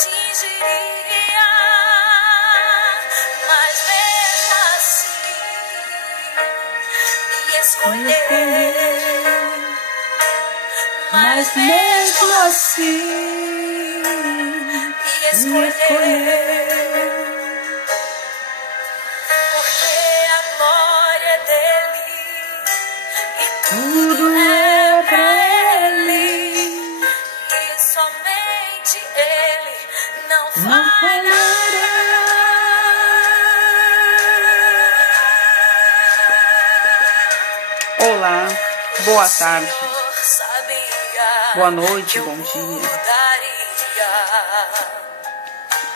atingiria, mas mesmo assim me escolheu, mas mesmo assim me escolheu, porque a glória é dele e tudo é pra ele, e somente ele não falhará. Olá, boa tarde, boa noite, bom dia.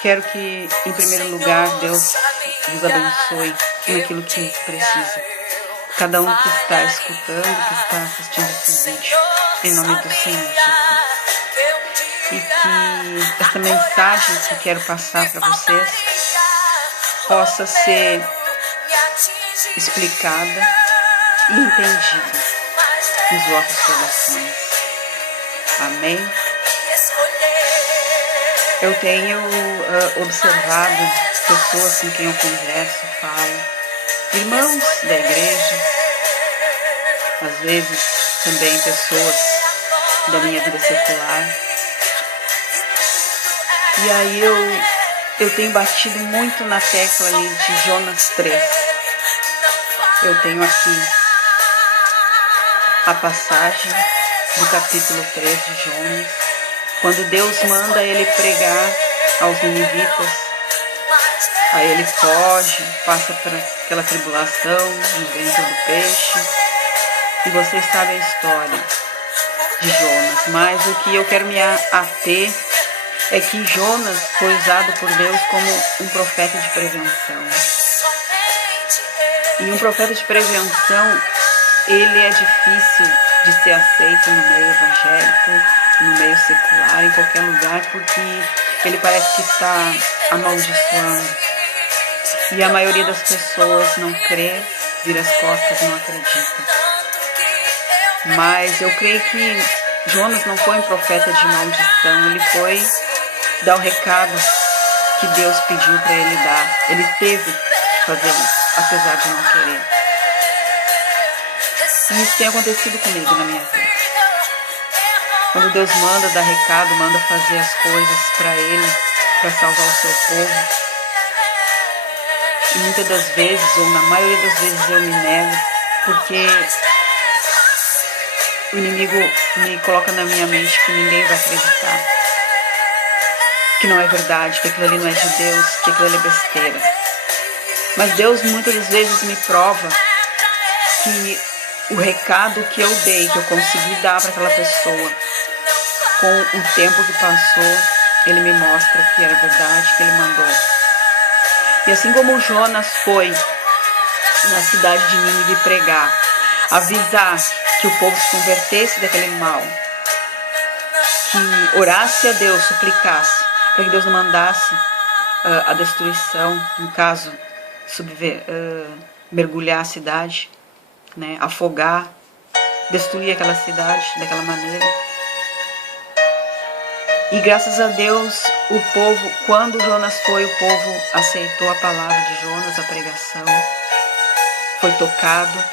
Quero que, em primeiro lugar, Deus vos abençoe naquilo que precisa. Cada um que está escutando, que está assistindo esse vídeo, em nome do Senhor Jesus. E que essa mensagem que quero passar para vocês possa ser explicada e entendida nos vossos corações. Amém? Eu tenho observado pessoas com quem eu converso, falo, irmãos da igreja, às vezes também pessoas da minha vida secular. E aí eu tenho batido muito na tecla ali de Jonas 3. Eu tenho aqui a passagem do capítulo 3 de Jonas, quando Deus manda ele pregar aos ninivitas. Aí ele foge, passa por aquela tribulação no ventre do peixe. E vocês sabem a história de Jonas. Mas o que eu quero me ater é que Jonas foi usado por Deus como um profeta de prevenção. E um profeta de prevenção, ele é difícil de ser aceito no meio evangélico, no meio secular, em qualquer lugar, porque ele parece que está amaldiçoando. E a maioria das pessoas não crê, vira as costas, não acredita. Mas eu creio que Jonas não foi um profeta de maldição, ele foi dar o recado que Deus pediu para ele dar. Ele teve que fazer isso, apesar de não querer. E isso tem acontecido comigo na minha vida. Quando Deus manda dar recado, manda fazer as coisas para Ele, para salvar o seu povo. E muitas das vezes, ou na maioria das vezes, eu me nego, porque o inimigo me coloca na minha mente que ninguém vai acreditar, que não é verdade, que aquilo ali não é de Deus, que aquilo ali é besteira. Mas Deus muitas das vezes me prova que o recado que eu dei, que eu consegui dar para aquela pessoa, com o tempo que passou, Ele me mostra que era verdade, que Ele mandou. E assim como Jonas foi na cidade de Nínive pregar, avisar que o povo se convertesse daquele mal, que orasse a Deus, suplicasse, para que Deus não mandasse a destruição, no caso, mergulhar a cidade, né, afogar, destruir aquela cidade daquela maneira. E graças a Deus, o povo, quando Jonas foi, o povo aceitou a palavra de Jonas, a pregação, foi tocado,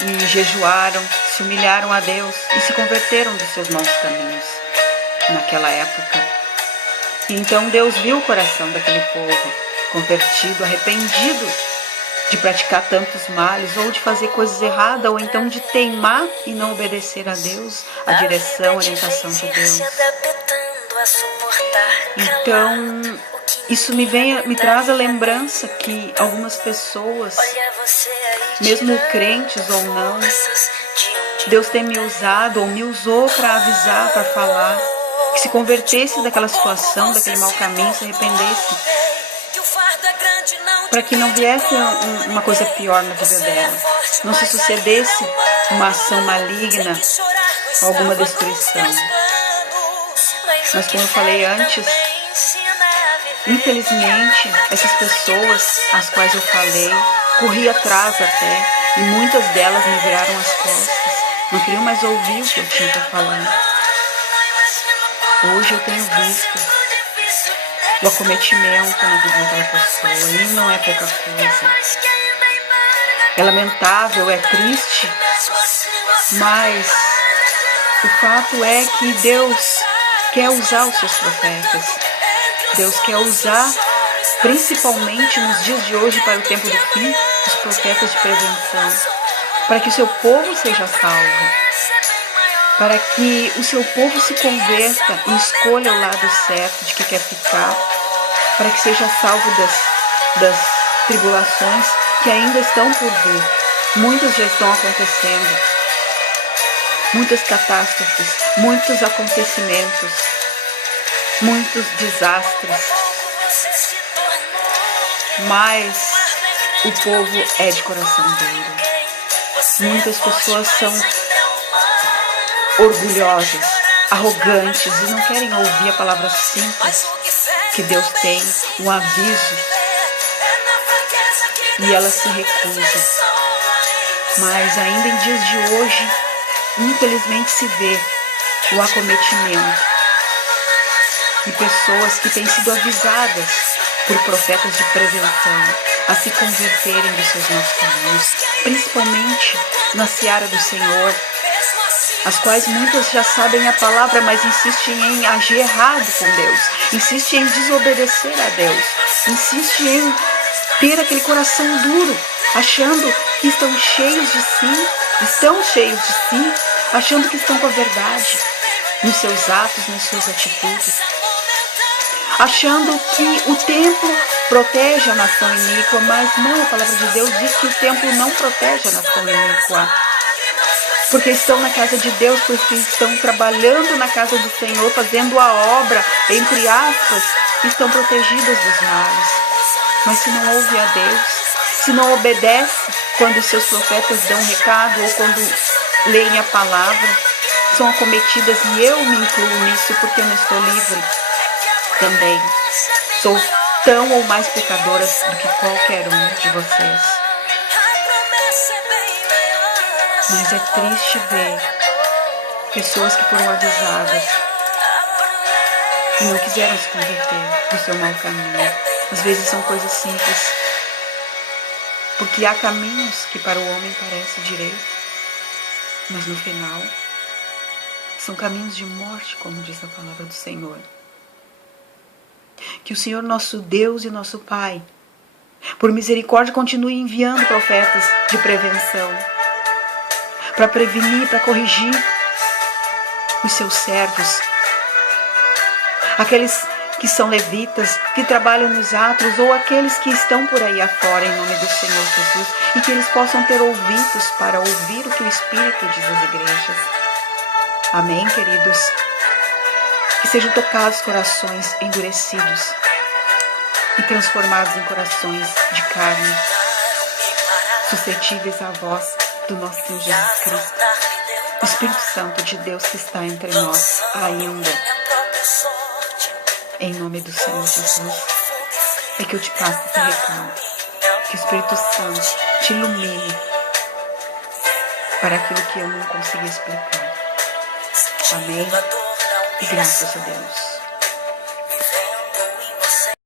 e jejuaram, se humilharam a Deus e se converteram dos seus maus caminhos naquela época. E então Deus viu o coração daquele povo convertido, arrependido de praticar tantos males, ou de fazer coisas erradas, ou então de teimar e não obedecer a Deus, a direção, a orientação de Deus. Então, isso me traz a lembrança que algumas pessoas, mesmo crentes ou não, Deus tem me usado ou me usou para avisar, para falar, que se convertesse daquela situação, daquele mau caminho, se arrependesse, para que não viesse uma coisa pior na vida dela, não se sucedesse uma ação maligna, alguma destruição. Mas como eu falei antes, infelizmente, essas pessoas às quais eu falei, corri atrás até, e muitas delas me viraram as costas, não queriam mais ouvir o que eu tinha para falar. Hoje eu tenho visto o acometimento na vida daquela pessoa. E não é pouca coisa. É lamentável, é triste, mas o fato é que Deus quer usar os seus profetas. Deus quer usar, principalmente nos dias de hoje, para o tempo do fim, os profetas de prevenção, para que o seu povo seja salvo, para que o seu povo se converta e escolha o lado certo de que quer ficar, para que seja salvo das tribulações que ainda estão por vir. Muitas já estão acontecendo, muitas catástrofes, muitos acontecimentos, muitos desastres, mas o povo é de coração duro. Muitas pessoas são orgulhosas, arrogantes e não querem ouvir a palavra simples que Deus tem, um aviso, e elas se recusam. Mas ainda em dias de hoje, infelizmente se vê o acometimento de pessoas que têm sido avisadas por profetas de prevenção a se converterem dos seus maus caminhos, principalmente na seara do Senhor, as quais muitas já sabem a palavra, mas insistem em agir errado com Deus, insistem em desobedecer a Deus, insistem em ter aquele coração duro, achando que estão cheios de si, achando que estão com a verdade nos seus atos, nas suas atitudes, achando que o templo protege a nação iníqua, mas não, a palavra de Deus diz que o templo não protege a nação iníqua, porque estão na casa de Deus, porque estão trabalhando na casa do Senhor, fazendo a obra, entre aspas, estão protegidas dos males. Mas se não ouve a Deus, se não obedece quando os seus profetas dão um recado ou quando leem a palavra, são acometidas, e eu me incluo nisso porque eu não estou livre também. Sou tão ou mais pecadora do que qualquer um de vocês. Mas é triste ver pessoas que foram avisadas e não quiseram se converter do seu mau caminho. Às vezes são coisas simples, porque há caminhos que para o homem parecem direitos, mas no final são caminhos de morte, como diz a palavra do Senhor. Que o Senhor, nosso Deus e nosso Pai, por misericórdia, continue enviando profetas de prevenção, para prevenir, para corrigir os seus servos, aqueles que são levitas, que trabalham nos atos, ou aqueles que estão por aí afora, em nome do Senhor Jesus, e que eles possam ter ouvidos para ouvir o que o Espírito diz às igrejas. Amém, queridos? Que sejam tocados corações endurecidos e transformados em corações de carne, suscetíveis à voz do nosso Senhor Jesus Cristo. O Espírito Santo de Deus que está entre nós ainda. Em nome do Senhor Jesus, é que eu te passo esse recado. Que o Espírito Santo te ilumine para aquilo que eu não consegui explicar. Amém? E graças a Deus.